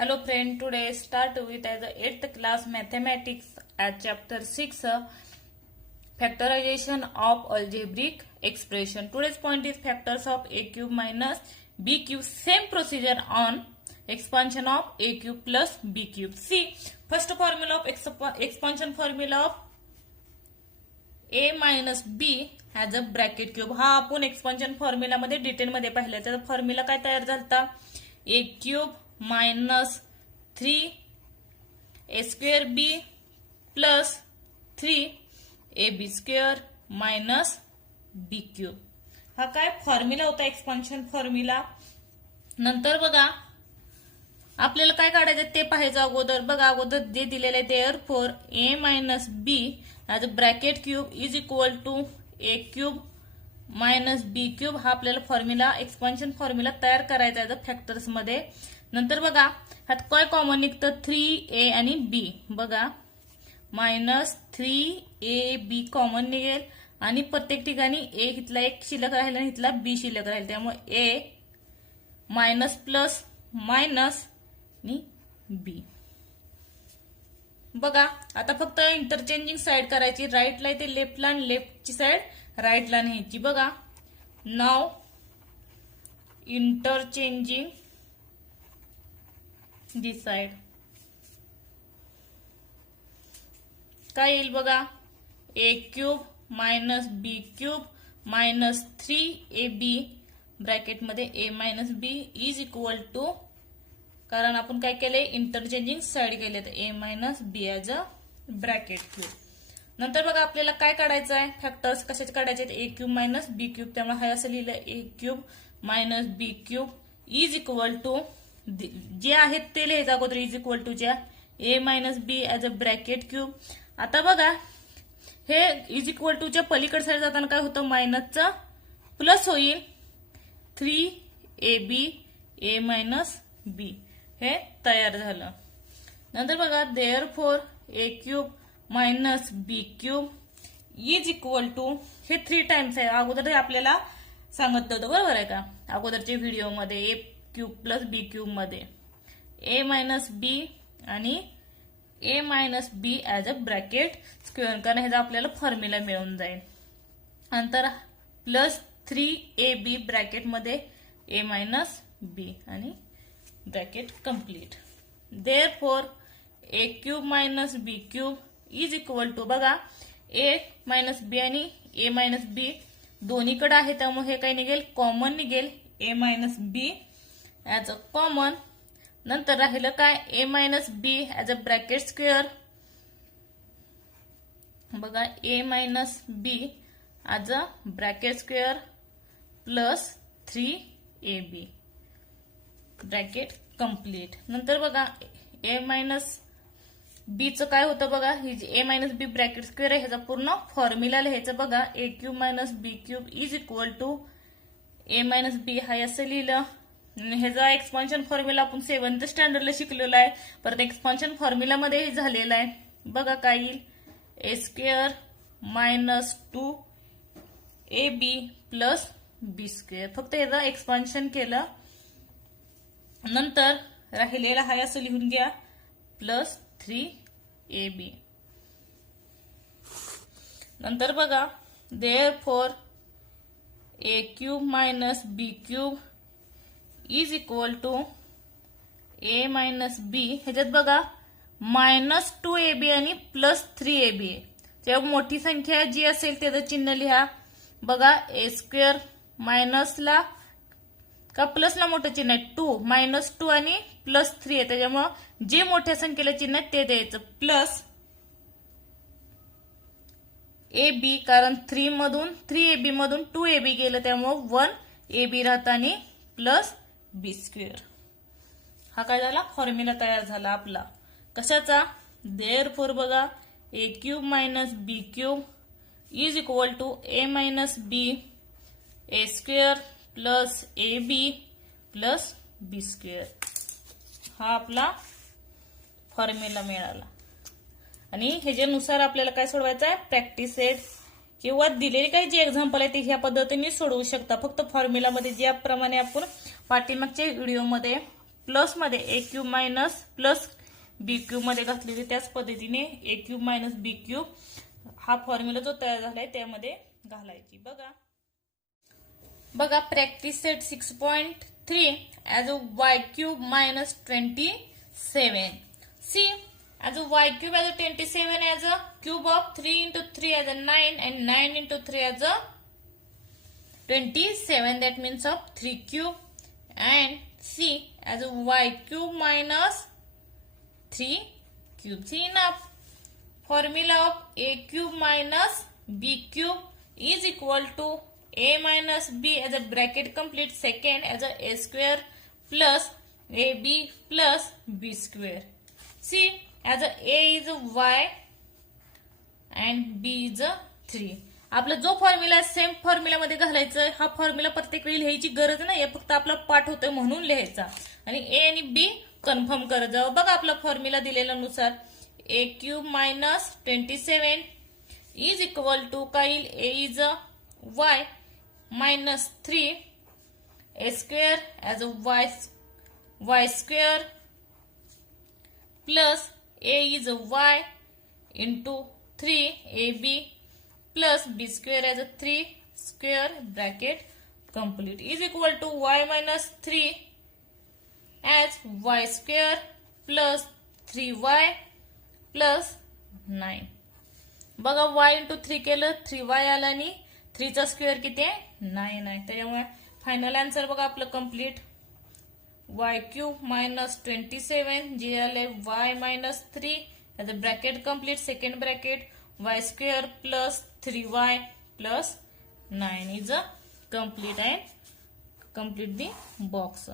Hello friend, today start with as a 8th class mathematics at chapter 6 factorization of algebraic expression. Today's point is factors of a cube minus b cube. Same procedure on expansion of a cube plus b cube. See, first formula of expansion formula of a minus b has a bracket cube. हा आपण expansion formula मध्ये detail मध्ये पाहिलं. त्याचा formula काय तयार झालता? a cube minus 3 a square b plus 3 ab square minus b cube. हा काय फॉर्म्युला होता एक्सपान्शन फॉर्म्युला. नंतर बघा आपल्याला काय काढायचं ते पाहायचं अगोदर. बघा अगोदर जे दिलेलं आहे therefore a minus b as a bracket cube is equal to a cube minus b cube. हा आपल्याला फॉर्म्युला एक्सपान्शन फॉर्म्युला तयार करायचा आहे फॅक्टर्स मध्ये. नंतर बघा ह्यात काय कॉमन निघतं 3a आणि b. बघा मायनस 3ab कॉमन निघेल आणि प्रत्येक ठिकाणी a इथला एक शिल्लक राहील आणि इथला b शिल्लक राहील. त्यामुळे a मायनस प्लस मायनस आणि b. बघा आता फक्त इंटरचेंजिंग साइड करायची. राईटला इथे लेफ्टला आणि लेफ्टची साइड राईटला न्यायची. बघा नाव इंटरचेंजिंग दिस साइड काय येईल बघा a cube minus b cube minus 3ab bracket मध्ये a minus b is equal to, कारण आपण काय केले इंटरचेंजिंग साइड केले तर a minus b as a bracket cube. नंतर बघा आपल्याला काय काढायचं आहे फॅक्टर्स कशाचे काढायचे आहेत a cube minus b cube. त्यामुळे हे असं लिहिलं a cube minus b cube is equal to जे आहेत ते लिहायचं अगोदर इज इक्वल टू च्या a minus b as a bracket cube. आता बघा हे इज इक्वल टू च्या पलीकडे साइड जाताना काय होतं मायनसचं प्लस होईल 3ab a मायनस b हे तयार झालं. नंतर बघा therefore a cube minus b cube is equal to हे 3 टाइम्स आहे. अगोदर आपल्याला सांगितलं होतं बरोबर आहे का अगोदरच्या व्हिडिओमध्ये a cube plus b cube मध्ये a मायनस b आणि a minus b as a bracket square, कारण ह्याचा आपल्याला फॉर्म्युला मिळून जाईल. नंतर प्लस 3ab ब्रॅकेट मध्ये a मायनस b आणि ब्रॅकेट complete. therefore a cube minus b cube is equal to, बघा a मायनस b आणि a मायनस b दोन्हीकडे आहे त्यामुळे हे काय निघेल कॉमन निघेल a minus b as a common. नंतर राहिलं काय a minus b as a bracket square. बघा a minus b as a bracket square plus 3ab bracket complete. नंतर बघा a मायनस b चं काय होतं बघा ही a minus b bracket square आहे ह्याचा पूर्ण फॉर्म्युला लिहायचं. बघा a cube minus b cube is equal to a minus b हा असं लिहिलं. ह्याचा एक्सपान्शन फॉर्म्युला आपण 7th स्टँडर्डला शिकलेला आहे. परत एक्सपान्शन फॉर्म्युला मध्ये झालेला आहे. बघा काय येईल a square minus 2ab plus b square. फक्त ह्याचं एक्सपान्शन केलं. नंतर राहिलेला हा असं लिहून घ्या प्लस 3ab. नंतर बघा therefore a cube minus b cube is equal to a minus b. ह्याच्यात बघा मायनस 2ab आणि प्लस 3ab तेव्हा मोठी संख्या जी असेल त्याचं चिन्ह लिहा. बघा a स्क्वेअर मायनसला का प्लसला मोठं चिन्ह आहे 2 मायनस 2 आणि प्लस 3 आहे त्याच्यामुळे जे मोठ्या संख्येला चिन्ह आहे ते द्यायचं प्लस ab, कारण 3ab मधून 2ab गेलं त्यामुळे 1ab राहतं आणि प्लस b स्क्वेअर. हा काय झाला फॉर्म्युला तयार झाला आपला कशाचा therefore बघा a cube minus b cube is equal to a minus b a square plus ab plus b square. हा आपला फॉर्म्युला मिळाला. आणि ह्याच्यानुसार आपल्याला काय सोडवायचं आहे प्रॅक्टिस सेट किंवा दिलेली काही जी एक्झाम्पल आहे ती ह्या पद्धतीने सोडवू शकता. फक्त फॉर्म्युला मध्ये ज्याप्रमाणे आपण पाठीमागच्या व्हिडिओमध्ये प्लस मध्ये ए cube minus plus b cube मध्ये घातलेली त्याच पद्धतीने ए क्यूब मायनस बी क्यूब हा फॉर्म्युला जो तयार झालाय त्यामध्ये घालायची. बघा practice set 6.3 as a y cube minus 27. See, as a y cube as a 27 as a cube of 3 into 3 as a 9 and 9 into 3 as a 27. That means of 3 cube. And C as a y cube minus 3 cube. See enough. Formula of a cube minus b cube is equal to a minus b as a bracket complete second as a square plus ab plus b square. See, as a is a y and b is a 3. आपला जो formula same formula मध्ये घालायचं. हा formula प्रत्येक वेळी लिहायची गरज नाही, फक्त आपला पाठ होतोय म्हणून लिहायचा आणि ए आणि बी कन्फर्म करत जावं. बघा आपला फॉर्म्युला दिलेल्यानुसार a cube minus 27 is equal to काय येईल, a is a y minus 3 a square as a y square plus a is a y into 3 ab plus b square as a 3 square bracket complete is equal to y minus 3 as y square plus 3y plus 9. बघा y into 3 केलं 3y आला आणि 3 चा square किती आहे 9 आहे. त्यामुळे final answer बघा आपलं कंप्लीट y क्यूब मायनस 27 जे आले y minus 3 as a bracket complete second bracket y square plus 3y plus 9 is a complete and complete the box.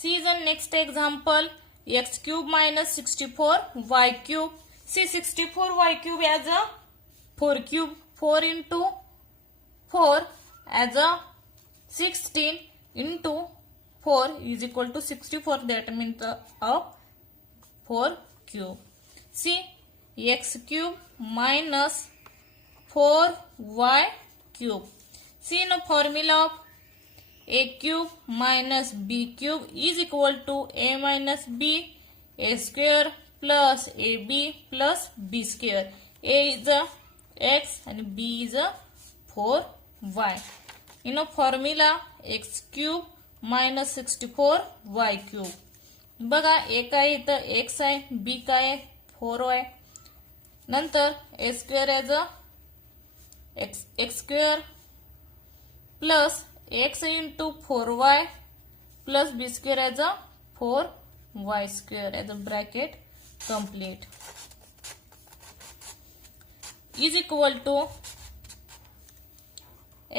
See the next example, x cube minus 64 y cube. See 64 y cube as a 4 cube, 4 into 4 as a 16 into 4 is equal to 64. That means of 4 cube. See x cube minus 4y cube. See the formula of a cube minus b cube is equal to a minus b a square plus ab plus b square. A is a x and b is a 4y. In a formula x cube minus 64 y cube. बघा a काय इथं x आहे, b काय आहे 4y. नंतर a square as a x square plus x into 4y plus b square as a 4y square as a bracket complete is equal to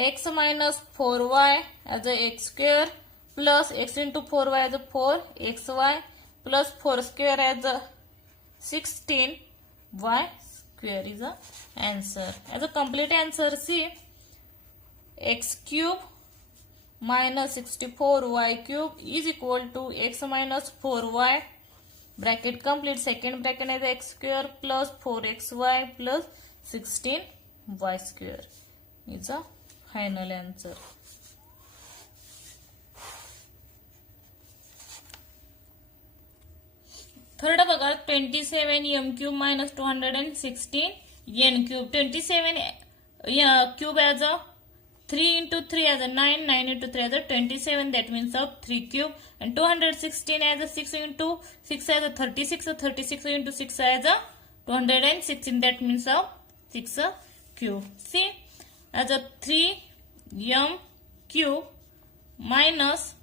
x minus 4y as a x square plus x into 4y as a 4xy plus 4 square as a 16y square is a answer. As a complete answer, see x cube minus 64y cube is equal to x minus 4y bracket complete second bracket is x square plus 4xy plus 16y square is a final answer. Third बघा 27 m cube minus 216 n cube. 27 cube as a 3 into 3 as a 9, 9 into 3 as a 27, that means of 3 cube, and 216 as a 6 into 6 as a 36, so 36 into 6 as a 216, that means of 6 cube. See, as a 3 m cube minus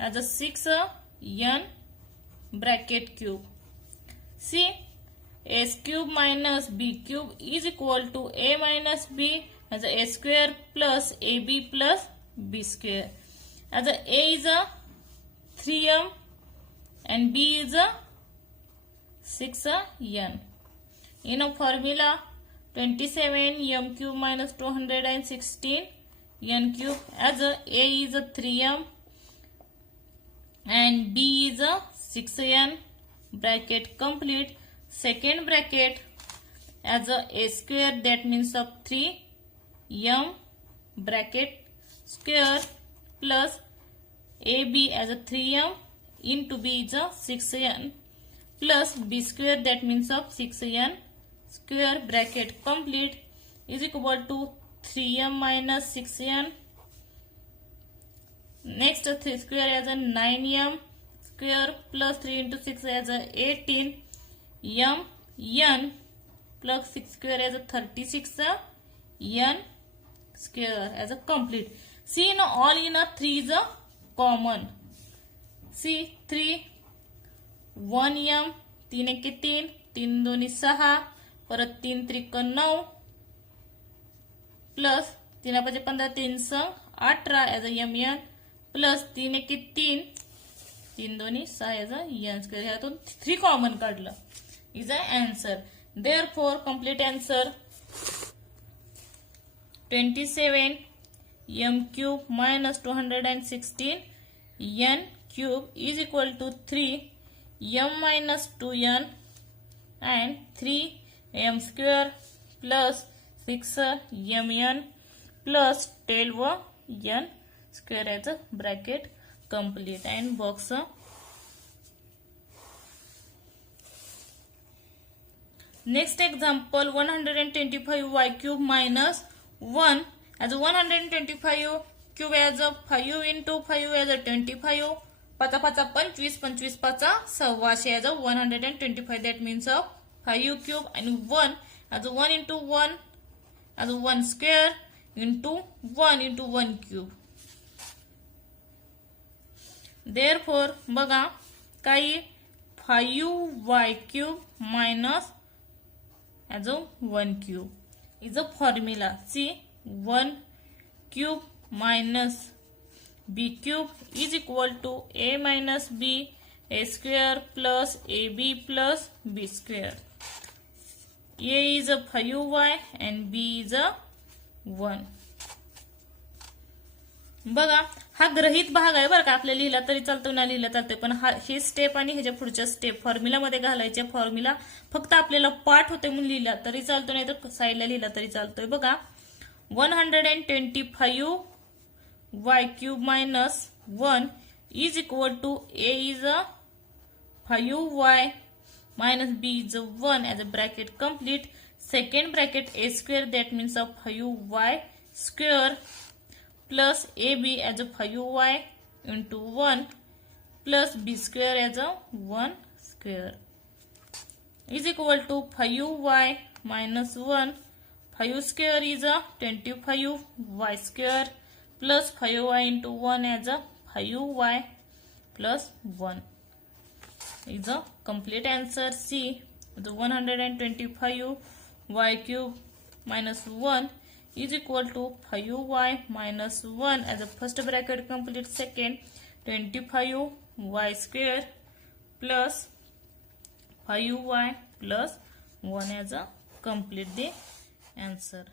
as a 6 n bracket cube. See, s cube minus b cube is equal to a minus b as a square plus ab plus b square. As a is a 3m and B is a 6n. In a formula 27m cube minus 216 n cube, as a is a 3m and B is a 6n, bracket complete. Second bracket as a square, that means of 3m bracket square plus AB as a 3m into B is a 6n plus B square, that means of 6n square, bracket complete, is equal to 3m minus 6n. Next 3 square as a 9m square plus 3 into 6 as a 18 m n plus 6 square as a 36 n square as a complete. See, in all in a 3 is a common. See 3 1m 3 एके 3 3 दोन्ही 6 परत 3 त्रिक 9 plus 3 5 15 3 18 as a m n plus 3 एके 3 3 दोन्ही 6 as a n square. ह्यातून 3 common काढलं is a answer. Therefore complete answer 27 m cube minus 216 n cube is equal to 3 m minus 2n and 3 m square plus 6 m n plus 12 n square as a bracket complete and box. Next example 125y cube minus 1 as a 125 cube as a 5 into 5 as a 25 पाचा पाचा 25 25 पाचा 1600 as a 125, that means of 5 cube and 1 as a 1 into 1 as a 1 square into 1 cube. Therefore बघा काही 5y cube minus as a 1 cube is a formula. See 1 cube minus b cube is equal to a minus b a square plus ab plus b square. A is a 5y and b is a 1. बघा हा ग्रहित भाग आहे बरं का, आपल्या लिहिला तरी चालतो ना लिहिला चालतोय, पण हा हे स्टेप आणि ह्याच्या पुढच्या स्टेप फॉर्म्युला मध्ये घालायचे. फॉर्म्युला फक्त आपल्याला पाठ होते म्हणून लिहिला तरी चालतो, नाही तर साईडला लिहिला तरी चालतोय. बघा 125 y cube minus 1 is equal to a is a 5y minus b is a 1 as a bracket complete. Second bracket a square, that means a 5y square plus ab as a 5y into 1 plus b square as a 1 square is equal to 5y minus 1. 5 square is a 25y square plus 5y into 1 as a 5y plus 1 is a complete answer. C, the 125 y cube minus 1 is equal to 5y minus 1 as a first bracket complete. Second 25 y square plus 5y plus 1 as a complete the answer.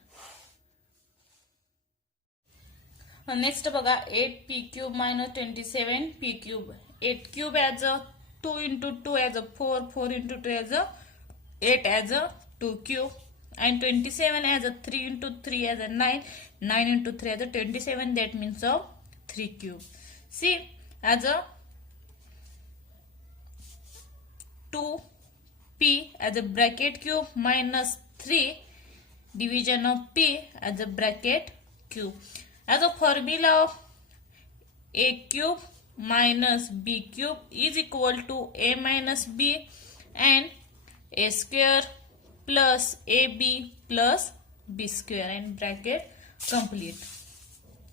Next बघा 8p cube minus 27p cube. 8 cube as a 2 into 2 as a 4, 4 into 2 as a 8 as a 2 cube, and 27 as a 3 into 3 as a 9, 9 into 3 as a 27, that means of 3 cube. See, as a 2p as a bracket cube minus 3 division of p as a bracket cube. As a formula of a cube minus b cube is equal to a minus b and a square plus ab plus b square and bracket complete.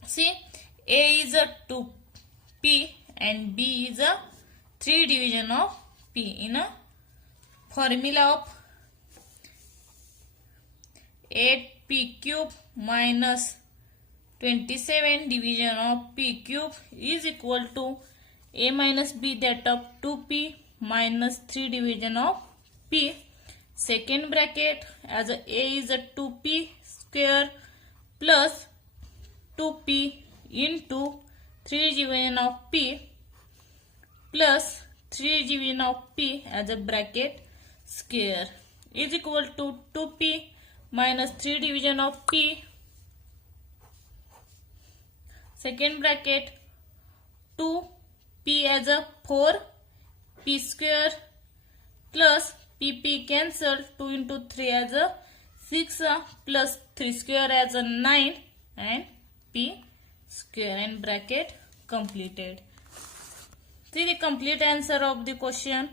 See, a is a 2p and b is a 3 division of p. In a formula of 8p cube minus 27 division of p cube is equal to a minus b, that of 2p minus 3 division of p. Second bracket, as a is a 2p square plus 2p into 3 division of p plus 3 division of p as a bracket square is equal to 2p minus 3 division of p. Second bracket, 2p as a 4p square plus pp cancelled, 2 into 3 as a 6 plus 3 square as a 9 and p square, and bracket completed. See the complete answer of the question.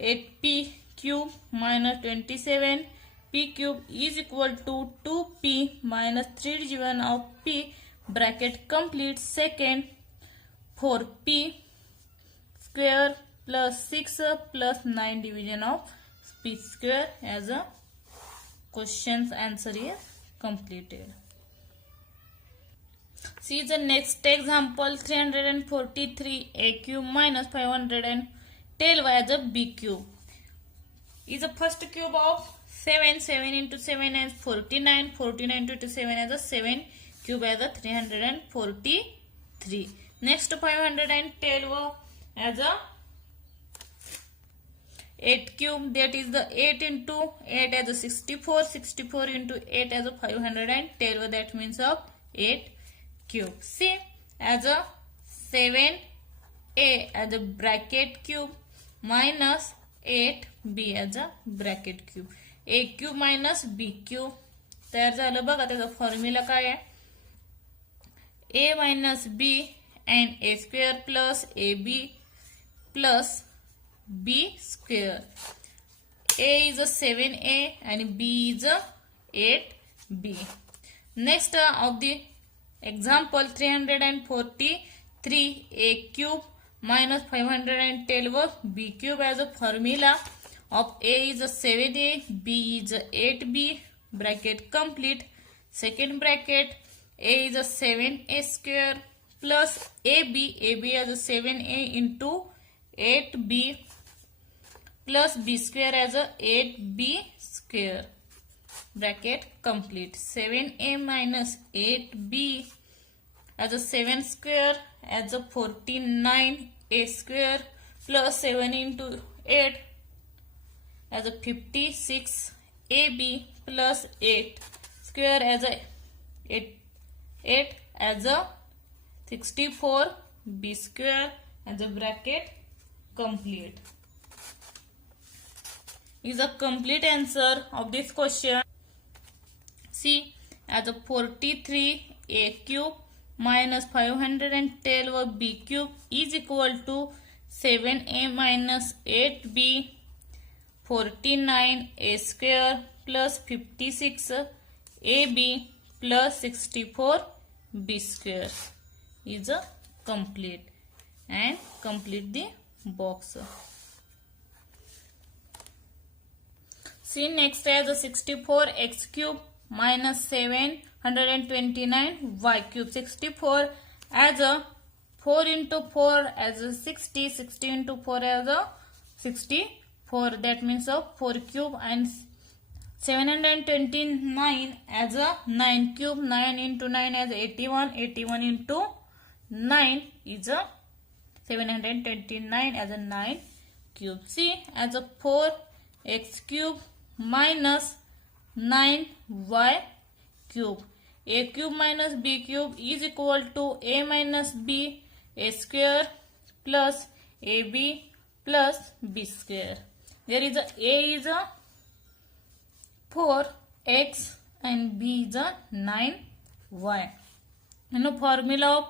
8p cube minus 27p cube is equal to 2p minus 3 division of p, bracket complete. Second, 4p square plus 6 plus 9 division of p square as a question's answer is completed. See the next example. 343a cube minus 512y as a b cube is the first cube of 7. 7 into 7 as 49. 49 into 7 as a 7 cube as a 343. Next, 512 as a 8 cube, that is the 8 into 8 as a 64. 64 into 8 as a 512, that means of 8 cube. C as a 7a as a bracket cube minus 8b as a bracket cube. a cube minus b cube तयार झालं बघा. त्याचा formula काय आहे? a minus b and a square plus ab plus b square. a is a 7a and b is a 8b. Next of the example, 343a cube minus 512 b cube as a formula of a is a 7a, b is a 8b, bracket complete. Second bracket, a is a 7a square plus ab as a 7a into 8b plus b square as a 8b square, bracket complete. 7a minus 8b as a 7 square as a 49a square plus 7 into 8 as a 56ab plus 8 square as a 8 as a 64b square as a bracket complete is a complete answer of this question. C as a 43a cube minus 512b cube is equal to 7a minus 8b 49a square plus 56ab plus 64b square is a complete, and complete the box. See next as a 64x cube minus 729y cube. 64 as a 4 into 4 as a 60. 60 into 4 as a 64, that means a 4 cube, and 729 as a 9 cube. 9 into 9 as 81. 81 into 9 is a 729 as a 9 cube. C as a 4x cube minus 9y cube. A cube minus b cube is equal to a minus b a square plus ab plus b square. There is a is a 4x and b is a 9y. Formula of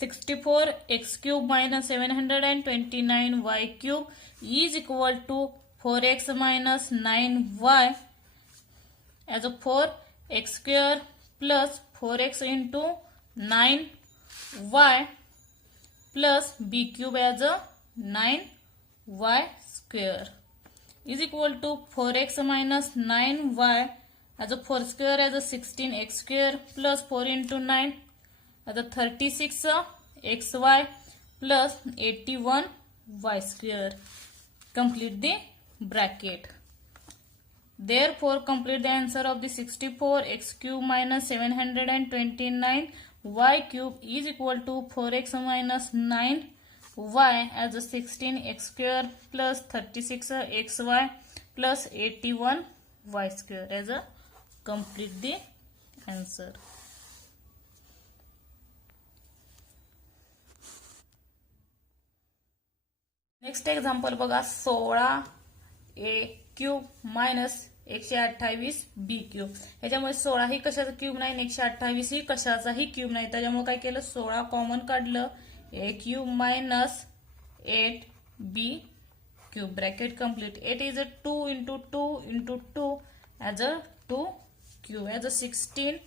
64x cube minus 729y cube is equal to 4x minus 9y as a 4x square plus 4x into 9y plus b cube as a 9y square is equal to 4x minus 9y as a 4 square as a 16x square plus 4 into 9 as a 36xy plus 81y square. Complete the bracket. Therefore, complete the answer of the 64x cube minus 729y cube is equal to 4x minus 9y as a 16x square plus 36xy plus 81y square as a complete the answer. Next example बघा 16a cube minus 128 बी cube. ह्याच्यामुळे 16 ही कशाचा cube नाही, 128 ही कशाचाही cube नाही. त्याच्यामुळे काय केलं, 16 common काढलं, a cube minus 8 b cube bracket complete. 8 is a 2 into 2 into 2 as a 2 cube as a 16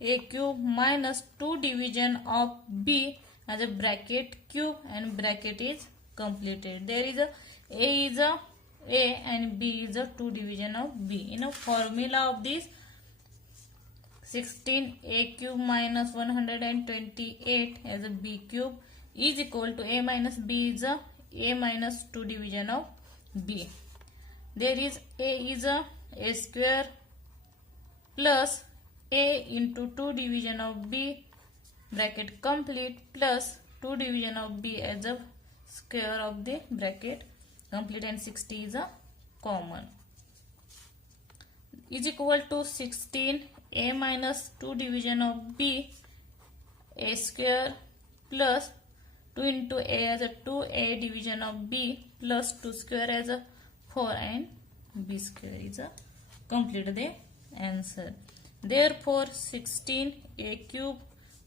a cube minus 2 division of b as a bracket cube and bracket is completed. There is a and b is a 2 division of b. In a formula of this 16a cube minus 128 as a b cube is equal to a minus b is a minus 2 division of b. There is a square plus a into 2 division of b bracket complete plus 2 division of b as a square of the bracket complete and 60 is a common is equal to 16 a minus 2 division of b a square plus 2 into a as a 2a division of b plus 2 square as a 4 and b square is a complete the answer. Therefore 16 a cube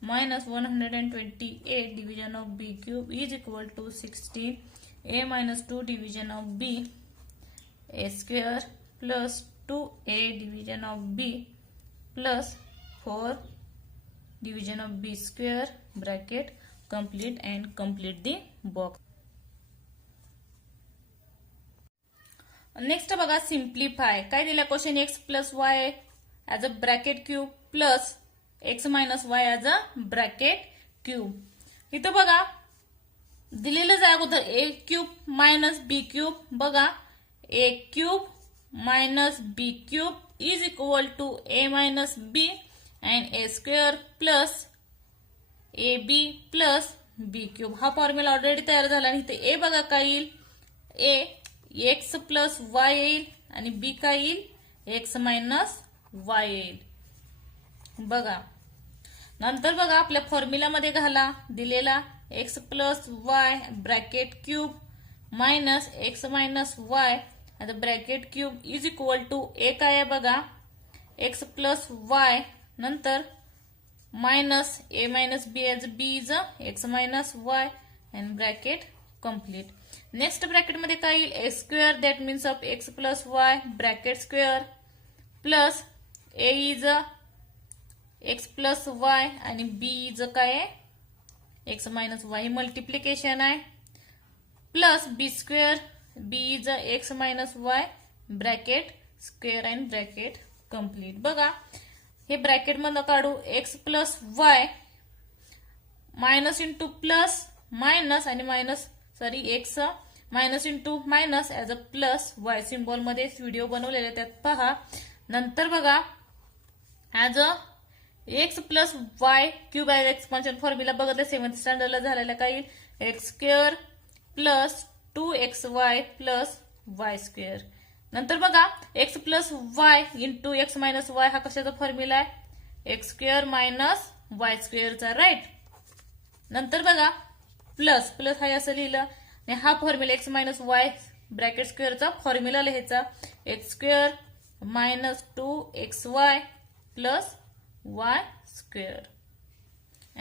minus 128 division of b cube is equal to 16 a minus 2 division of b a square plus 2a division of b plus 4 division of b square bracket complete and complete the box. Next बघा simplify. काय दिला question, x plus y as a bracket cube plus x minus y as a bracket cube. इथं बघा दिलेलंच आहे अगोदर a cube minus b cube. बघा a cube minus b cube is equal to a minus b and a square plus a b plus b cube. हा formula already तयार झाला आणि इथे a बघा काय येईल, a एक्स प्लस वाय येईल आणि बी काय येईल, एक्स मायनस वाय येईल. बघा नंतर बघा आपल्या फॉर्म्युलामध्ये घाला दिलेला x plus y bracket cube minus x minus y आता bracket cube is equal to a काय आहे बघा, एक्स प्लस वाय नंतर minus a minus b as b is x minus y and bracket complete. Next bracket मध्ये काय येईल, a square that means of x plus y bracket square plus a is x plus y आणि b is काय आहे, x minus y multiplication आहे plus b square b is x minus y bracket square and bracket complete. बघा हे bracket मधनं काढू, x plus y minus into plus minus आणि minus x minus into minus as a plus y symbol मध्ये video बनवलेले त्यात पहा. नंतर बघा as a x plus y cube as expansion formula बघितलं 7th स्टँडर्डला झालेला काय येईल, x square plus 2xy plus y square. नंतर बघा x plus Y into x minus y हा कशाचा फॉर्म्युला आहे, एक्स स्क्वेअर मायनस वाय स्क्वेअरचा राईट. नंतर बघा प्लस प्लस हा असं लिहिलं आणि हा formula x minus y bracket स्क्वेअरचा फॉर्म्युला लिहायचा, x square minus 2xy plus y square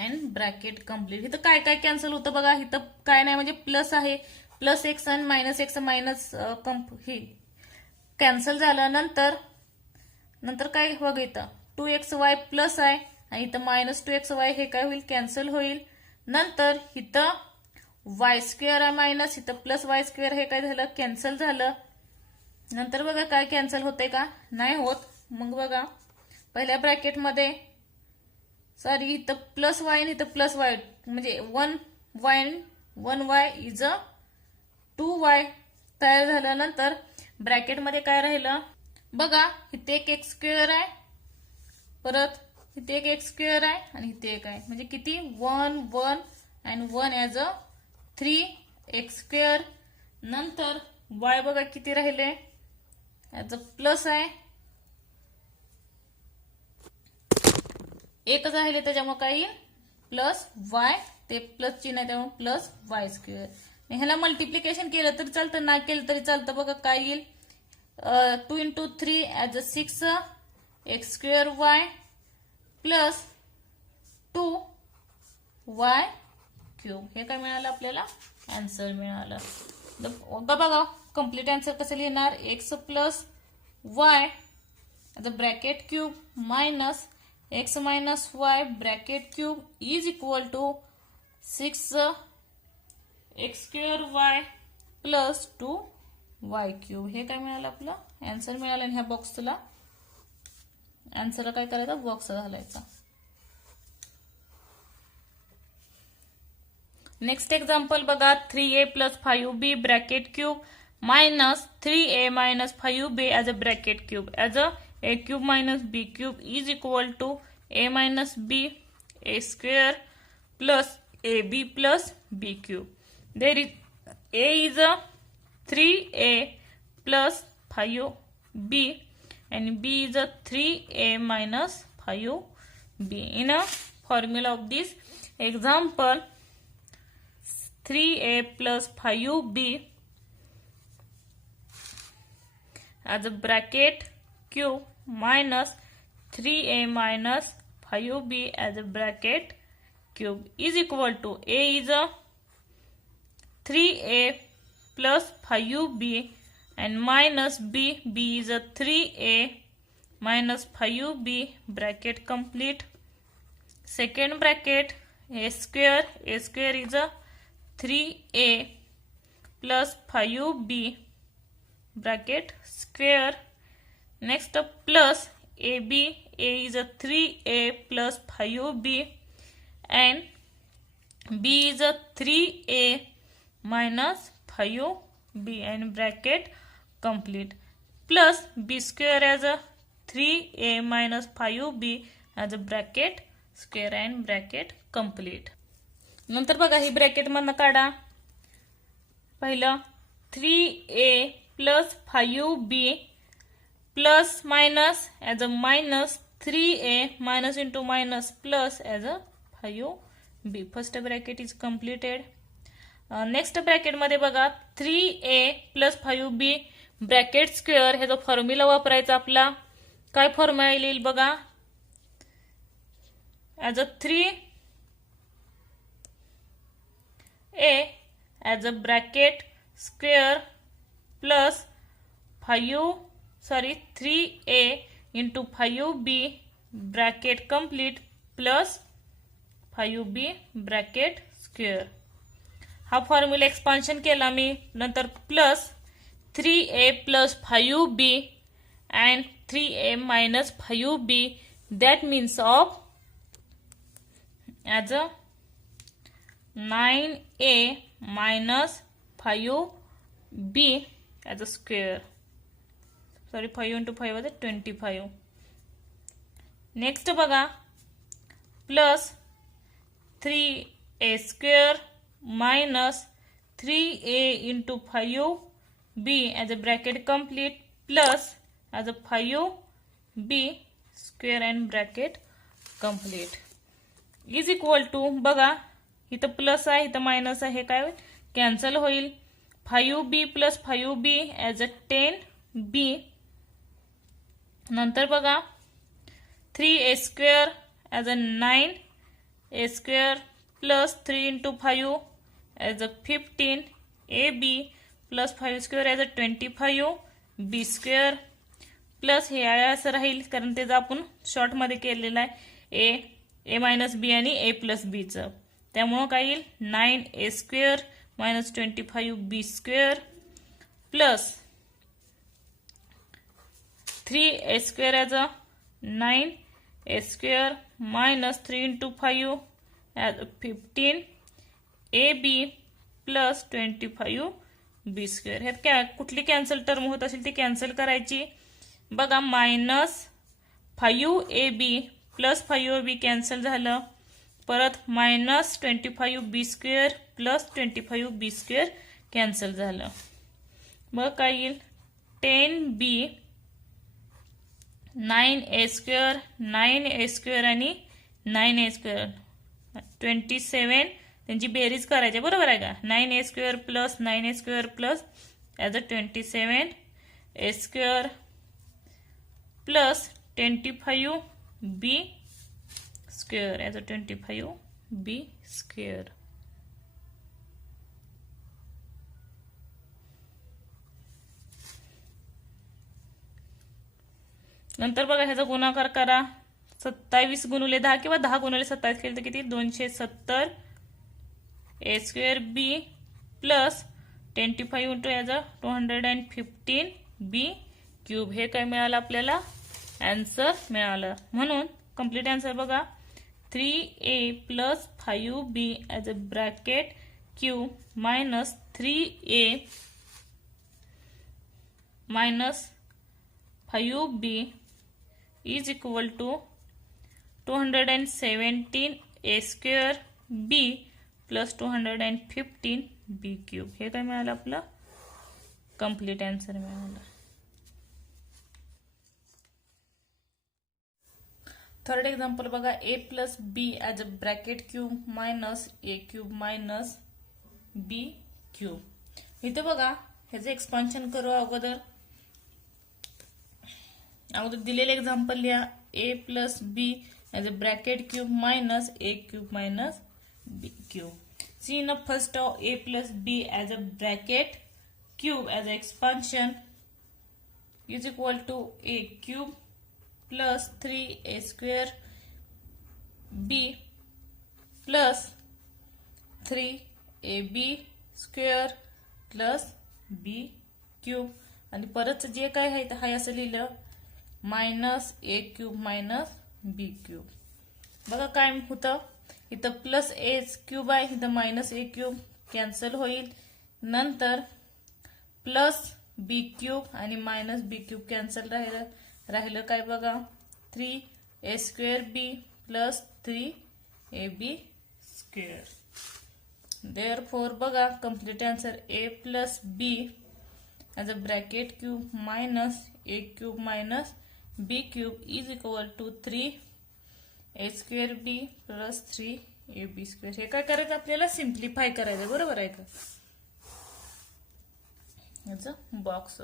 and bracket complete. इथं काय काय कॅन्सल होतं बघा, इथं काय नाही म्हणजे प्लस आहे, प्लस एक्स आणि मायनस एक्स मायनस ही कॅन्सल झालं. नंतर काय बघा इथं 2xy प्लस आहे आणि इथं मायनस 2xy हे काय होईल, कॅन्सल होईल. नंतर इथं वाय स्क्वेअर आहे मायनस, इथं प्लस वाय स्क्वेअर हे काय झालं, कॅन्सल झालं. नंतर बघा काय कॅन्सल होते का, नाही होत. मग बघा पहिल्या ब्रॅकेटमध्ये सॉरी इथं प्लस वाय आणि इथं प्लस वाय म्हणजे 1y इज अ 2y तयार झाल्यानंतर ब्रॅकेटमध्ये काय राहिलं बघा, इथे एक एक्स स्क्वेअर आहे, परत इथे एक एक्स स्क्वेअर आहे आणि इथे एक आहे, म्हणजे किती 1 1 and 1 as a 3x square. नंतर y बघा किती राहिले ॲज अ प्लस आहे, एकच राहिले त्याच्यामुळे काय येईल प्लस वाय, ते प्लस चिन्ह आहे त्यामुळे प्लस वाय स्क्वेअर. ह्याला मल्टिप्लिकेशन केलं तरी चालतं, ना केलं तरी चालतं. बघा काय येईल 2 into 3 as a 6 x square Y plus 2y cube. हे काय मिळालं आपल्याला आन्सर मिळालं. बघा कम्प्लीट आन्सर कसं लिहिणार, x plus y as a bracket cube minus x minus y bracket cube is equal to 6 x square y plus 2 y cube. हे काय मिळालं आपलं आन्सर मिळालं. आणि ह्या बॉक्सला आन्सरला काय करायचं बॉक्स घालायचा. नेक्स्ट एक्झाम्पल बघा 3a plus 5b bracket cube minus 3a minus 5b as a bracket cube as a cube minus b cube is equal to a minus b a square plus ab plus b cube. There is a is a 3a plus 5b and b is a 3a minus 5b. In a formula of this example 3a plus 5b as a bracket cube minus 3a minus 5b as a bracket cube is equal to a is a 3a plus 5b and minus b is a 3a minus 5b bracket complete. Second bracket a square is a 3a plus 5b bracket square. Next plus ab, a is a 3a plus 5b and b is a 3a minus 5b and bracket complete. Plus b square as a 3a minus 5b as a bracket square and bracket complete. नंतर बघा ही bracket मधनं काढा. पहिलं 3a plus 5b plus minus as a minus 3a minus into minus plus as a 5b. First bracket is completed. Next bracket मध्ये बघा 3a plus 5b bracket square ह्याचा formula वापरायचा आपला. काय फॉर्म्युला येईल बघा, as a 3a as a bracket square plus 3a into 5b bracket complete plus 5b bracket square. हा formula expansion केला मी. नंतर plus 3a plus 5b and 3a minus 5b, that means of as a 9a minus 5b as a square. Sorry, 5 into 5 was 25. Next बघा plus 3a square minus 3a into 5b as a bracket complete plus as a 5b square and bracket complete is equal to बघा इथं plus आहे इथं minus आहे, काय होईल cancel होईल. 5b plus 5b as a 10b. नंतर बघा 3a square as a 9a square plus 3 into 5 as a 15 ab plus 5 square as a 25 b square plus हे असं राहील कारण त्याचं आपण शॉर्ट मध्ये केलेलं आहे a minus b आणि a plus b चं. त्यामुळे काय येईल 9a square minus 25b square plus 3a square as a 9a square minus 3 into 5 as 15ab plus 25b square. ह्यात कुठली कॅन्सल टर्म होत असेल ती कॅन्सल करायची. बघा -5ab प्लस 5ab कॅन्सल झालं. परत -25b square plus 25b square cancel झालं. मग काय येईल 10b 9a square 9a square आणि 9a स्क्वेअर 27. त्यांची बेरीज करायची बरोबर आहे का. 9a square plus 9a square plus as a 27a square plus 25b square as a 25b square. नंतर बघा ह्याचा गुणाकार करा. 27 गुणिले 10 किंवा 10 गुणिले 27 केलं तर किती 270 a square b plus 25 into as a 215 b cube. हे काय मिळालं आपल्याला आन्सर मिळालं. म्हणून कंप्लीट आन्सर बघा 3a plus 5b as a bracket cube minus 3a minus 5b is equal to 217a square b plus 215 b cube. हे काय मिळालं आपलं कंप्लीट आन्सर मिळालं. थर्ड एक्झाम्पल बघा a plus b as a bracket cube minus a cube minus b cube. इथे बघा ह्याचं expansion करू. अगोदर दिलेले एक्झाम्पल लिहा. a plus b as a bracket cube minus a cube minus b cube. See न first of a plus b as a bracket cube as a expansion is equal to a cube plus 3a square b plus 3ab square plus b cube. आणि परत जे काय आहे हाय असं लिहिलं minus a cube minus b cube. बघा काय होतं इथं प्लस a क्यूब आहे इथं मायनस a क्यूब कॅन्सल होईल. नंतर प्लस b क्यूब आणि मायनस b क्यूब कॅन्सल राहिलं काय बघा 3a square b plus 3ab square. Therefore बघा complete answer a plus b as a bracket cube minus a cube minus b cube is equal to 3a square b plus 3ab square. हे काय करायचं आपल्याला simplify करायचं बरोबर आहे का. याचं बॉक्स.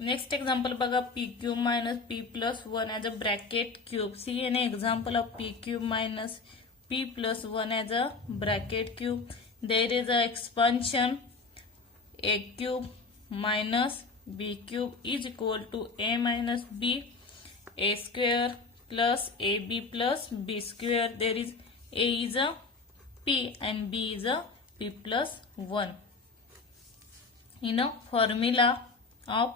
नेक्स्ट एक्झाम्पल बघा p cube minus p plus 1 as a bracket cube. See an example of p cube minus p plus 1 as a bracket cube. There is a expansion a cube minus b cube is equal to a minus b a square plus ab plus b square. There is a is a p and b is a p plus 1. In a formula of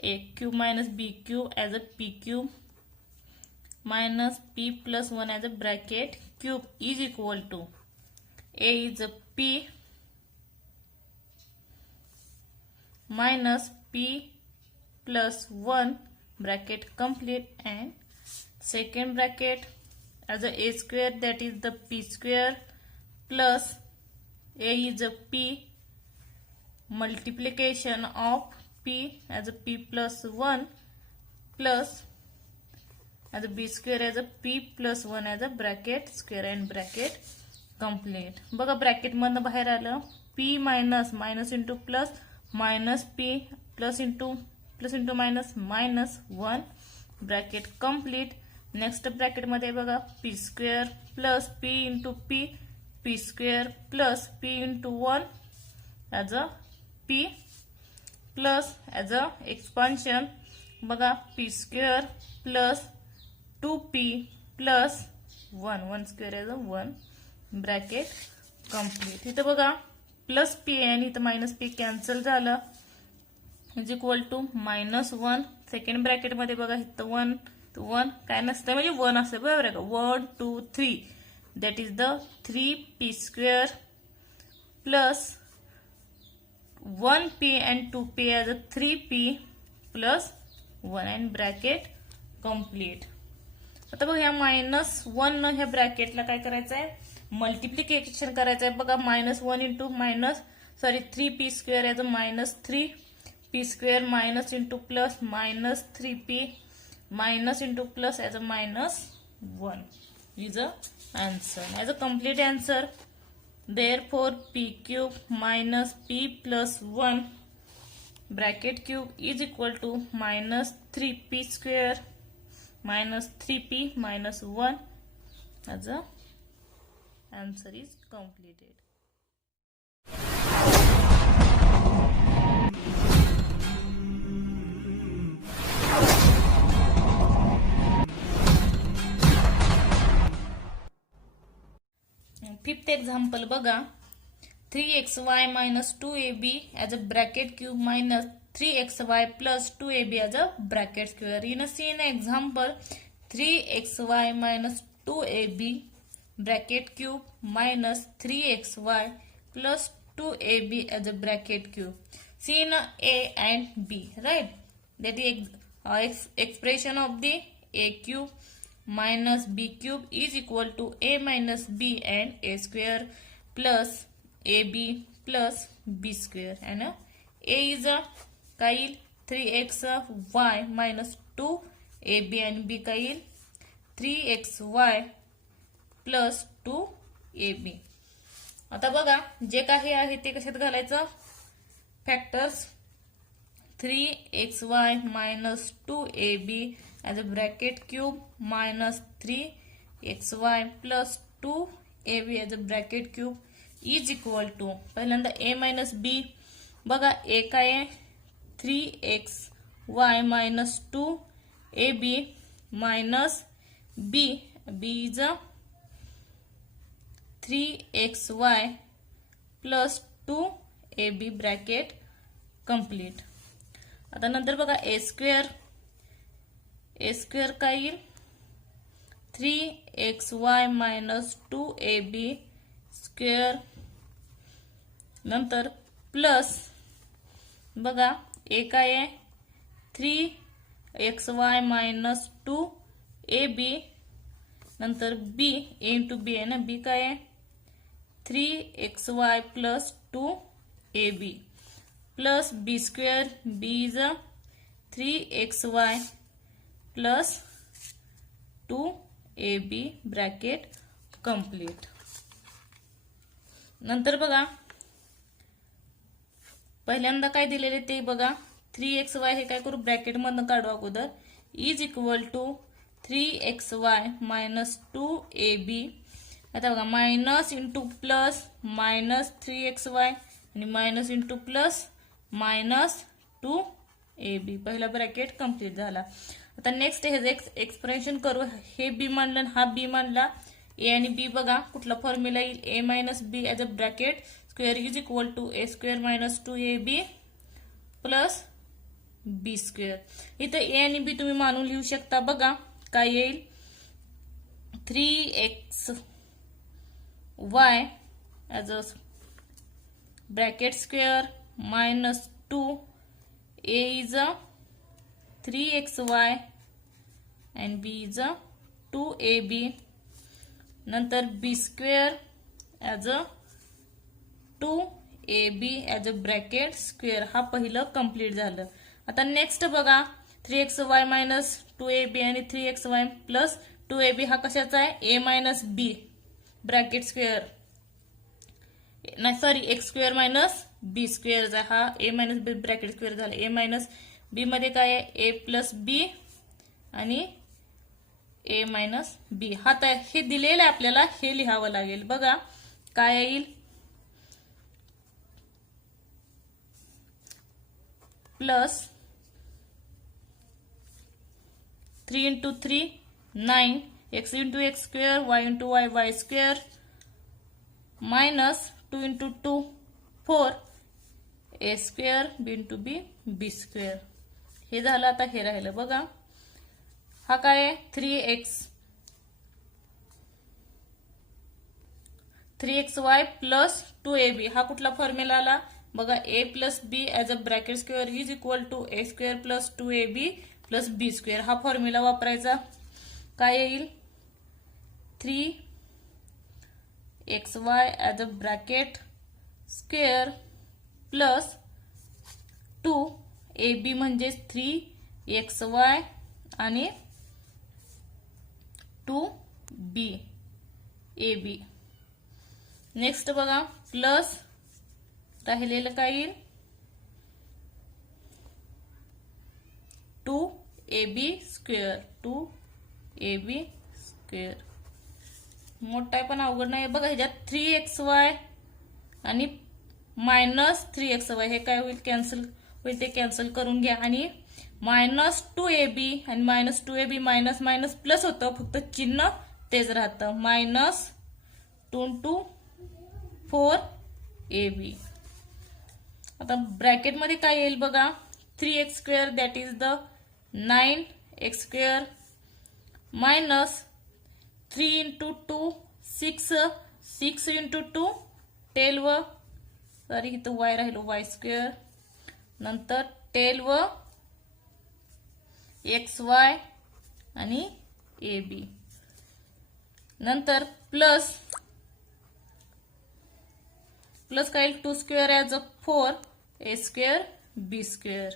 a cube minus b cube as a p cube minus p plus 1 as a bracket cube is equal to a is a p minus p plus 1 bracket complete and second bracket as a square that is the p square plus a is a p multiplication of p as a p plus 1 plus as a b square as a p plus 1 as a bracket square and bracket complete. बघा bracket मधनं बाहेर आलं p minus minus into plus minus p plus into minus minus 1 bracket complete. Next bracket मध्ये बघा p square plus p into p square plus p into 1 as a p plus as a expansion बघा p square plus 2p plus 1 square as a 1 bracket complete. इथं बघा plus p आणि इथं minus p cancel झालं is equal to -1. Second bracket मध्ये बघा इथं 1 1 काय नसतं म्हणजे 1 असतं बरोबर आहे का 1 2 3 that is the 3p square plus 1p and 2p as a 3p plus 1 and bracket complete. आता बघा ह्या -1 न ह्या ब्रॅकेटला काय करायचं आहे मल्टिप्लिकेशन करायचं आहे बघा -1 into -3p square as a -3p square minus into plus -3p minus into plus as a -1 is a answer as a complete answer. Therefore p cube minus p plus 1 bracket cube is equal to -3p square minus 3p minus 1 as a answer is completed. Fifth example बघा 3xy minus 2ab as a bracket cube minus 3xy plus 2ab as a bracket square. In a seen example 3xy minus 2ab bracket cube minus 3xy plus 2ab as a bracket cube. Seen a and b, right? That is expression of the a cube minus b cube is equal to a minus b and a square plus ab plus b square. And a is a काईल 3xy minus 2ab and b काईल 3xy plus 2ab. आता बघा जे काही आहे ते कशात घालायचं factors 3xy minus 2ab as a bracket cube minus 3xy plus 2ab as a bracket cube is equal to पहिल्यांदा a minus b बघा a काय आहे 3xy minus 2ab minus b is a 3xy plus 2ab bracket complete. आता नंतर बघा a square काय येईल 3xy minus 2ab square नंतर प्लस बघा a काय आहे 3xy minus 2ab नंतर b a into b आहे ना b काय आहे 3xy plus 2ab plus b square b is a 3xy plus 2ab bracket complete. नंतर बघा पहिल्यांदा काय दिलेले ते बघा 3xy हे काय करू ब्रॅकेट मधून काढू अगोदर is equal to 3xy minus 2ab. आता बघा minus into plus minus 3xy आणि minus into plus minus 2ab पहिला ब्रॅकेट कंप्लीट झाला. आता नेक्स्ट हे एक्सप्रेशन करू हे बी मानलं हा बी मानला ए आणि बी बघा कुठला फॉर्म्युला येईल a minus b as a bracket square is equal to a square minus 2ab plus b square. इथं ए आणि बी तुम्ही मानून लिहू शकता बघा काय येईल 3xy as a bracket square minus 2 a is a 3xy and b is a 2ab नंतर b square as a 2ab as a bracket square हा पहिलं कंप्लीट झालं. आता नेक्स्ट बघा 3xy minus 2ab आणि 3xy plus 2ab हा कशाचा आहे a minus b bracket square नाही सॉरी एक्स स्क्वेअर मायनस बी स्क्वेअरचा हा ए मायनस बी ब्रॅकेट स्क्वेअर झाला. ए मायनस बी मध्ये काय आहे ए प्लस बी आणि ए मायनस बी हा हे दिलेलं आहे आपल्याला हे लिहावं लागेल बघा काय येईल plus 3 into 3 9 x into x square y into y square minus 2 into 2 4 a square b into b b square. हे झालं. आता हे राहिलं बघा हा काय आहे 3xy प्लस 2ab हा कुठला फॉर्म्युला आला बघा a plus b as a bracket square is equal to a square plus 2ab plus b square हा फॉर्म्युला वापरायचा. काय येईल 3xy as a bracket square plus 2ab म्हणजे 3xy आणि 2ab. नेक्स्ट बघा प्लस राहिलेलं काय येईल 2ab स्क्वेअर 2ab स्क्वेअर. मोठा आहे पण अवघड नाही बघा. ह्याच्यात 3xy आणि मायनस 3xy हे काय होईल कॅन्सल होईल ते कॅन्सल करून घ्या आणि मायनस 2ab आणि minus 2ab minus minus plus होतं फक्त चिन्ह तेच राहतं मायनस 2 4ab. आता ब्रॅकेट मध्ये काय येईल बघा 3x square that is the 9x square minus 3 into 2 6 6 into 2 12 sorry इथं y राहिलो y स्क्वेअर नंतर 12 xy आणि ab नंतर प्लस काय 2 square as a 4 a square b square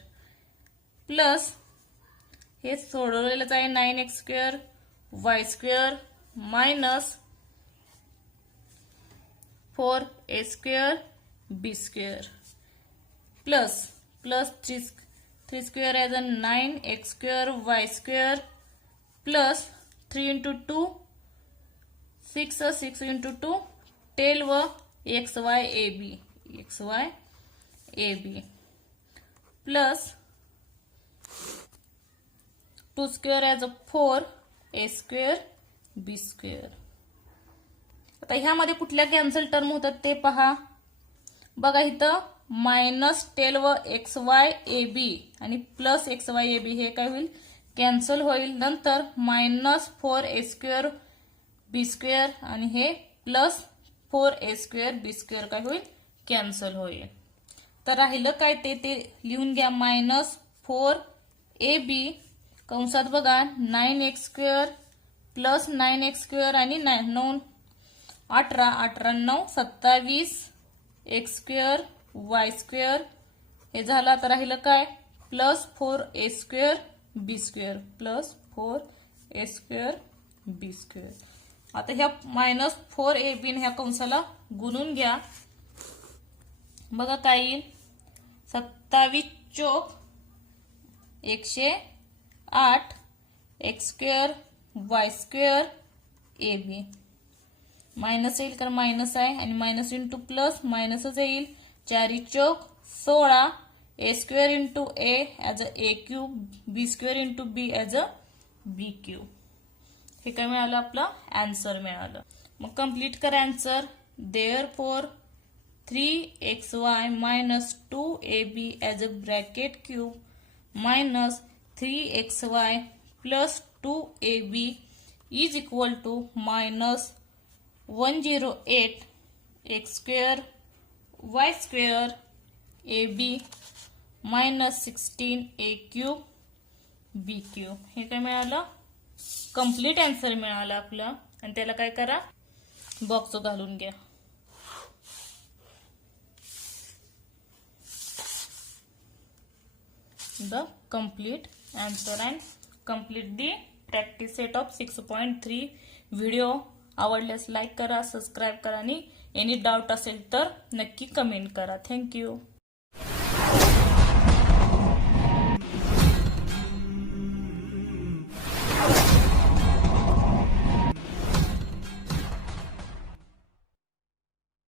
plus हे सोडवलेलंच आहे 9x square y square minus 4a square b square plus 3 square as a 9x square y square plus 3 into 2 6 into 2 12 xy ab plus 2 square as a 4 a square b square. आता ह्यामध्ये कुठल्या cancel term होतात ते पहा बघा इथं minus 12 xy ab आणि plus xy ab हे काय होईल कॅन्सल होईल. नंतर minus 4a square b square आणि हे plus 4a square b square काय होईल कॅन्सल होईल. तर राहिलं काय ते लिहून घ्या मायनस 4ab कंसात बघा 9x square plus 9x square आणि 9 18 18 9 27 x स्क्वेअर y स्क्वेअर हे झालं. आता राहिलं काय plus 4a square b square plus 4a square b square. आता ह्या मायनस 4ab ह्या कंसाला गुणून घ्या बघा काय येईल 27 चोक 108 x square y square ab minus येईल कारण मायनस आहे आणि मायनस इंटू प्लस मायनसच येईल 4 चोक 16 a square into a as a a cube b square into b as a b cube. हे काय मिळालं आपलं आन्सर मिळालं. मग कंप्लीट कर answer. Therefore 3xy minus 2ab as a bracket cube minus 3xy plus 2ab is equal to minus 108 x square y square ab minus 16 a cube b cube. हे काय मिळालं कंप्लीट आन्सर मिळालं आपलं. आणि त्याला काय करा बॉक्स घालून घ्या. The complete answer and complete the practice set of 6.3 video. आवडल्यास लाईक करा सबस्क्राईब करा आणि एनी डाऊट असेल तर नक्की कमेंट करा. थँक्यू.